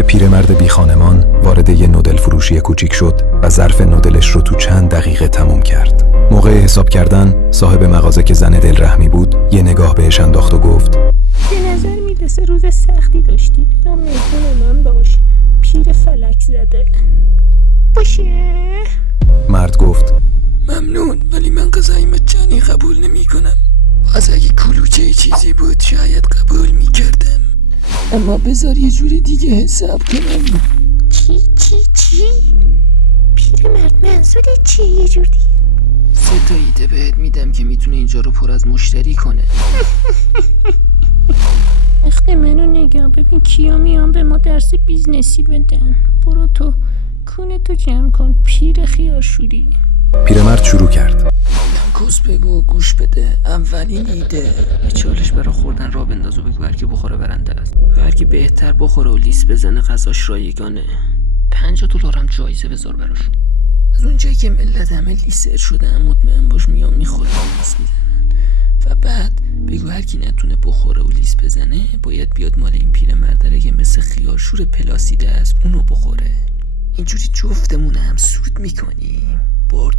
یه پیرمرد بی خانمان وارد یه نودل فروشی کوچیک شد و ظرف نودلش رو تو چند دقیقه تموم کرد. موقع حساب کردن صاحب مغازه که زن دلرحمی بود یه نگاه بهش انداخت و گفت به نظر میرسه روز سختی داشتی. بیرام مهمون من باش. پیر فلک زده باشه. مرد گفت ممنون، ولی من غذای مجانی قبول نمی کنم. باز اگه کلوچه چیزی بود شاید قبول می کردم، اما بذار یه جور دیگه حساب کنم. چی؟ پیرمرد منظوره چیه یه جور دیگه؟ 3 تا ایده بهت میدم که میتونه اینجا رو پر از مشتری کنه. وقتی منو نگاه ببین کیا میان به ما درس بیزنسی بدن. برو تو کونه تو جمع کن پیر خیارشوری. پیرمرد شروع کرد. کس بگو و گوش بده. اولین ایده، یه چالش برای خوردن را بنداز و بگو هرکی بخوره برنده است و هرکی بهتر بخوره و لیست بزنه غذاش رایگانه. $50 هم جایزه بذار براشون. از اونجایی که ملت همه لیست شدن مطمئن باش میان میخورن و لیست میزنن و بعد بگو هرکی نتونه بخوره و لیست بزنه باید بیاد مال این پیرمرده که مثل خیارشور پلاسیده است اونو بخوره. اینجوری جفتمون هم سود میکنیم. برد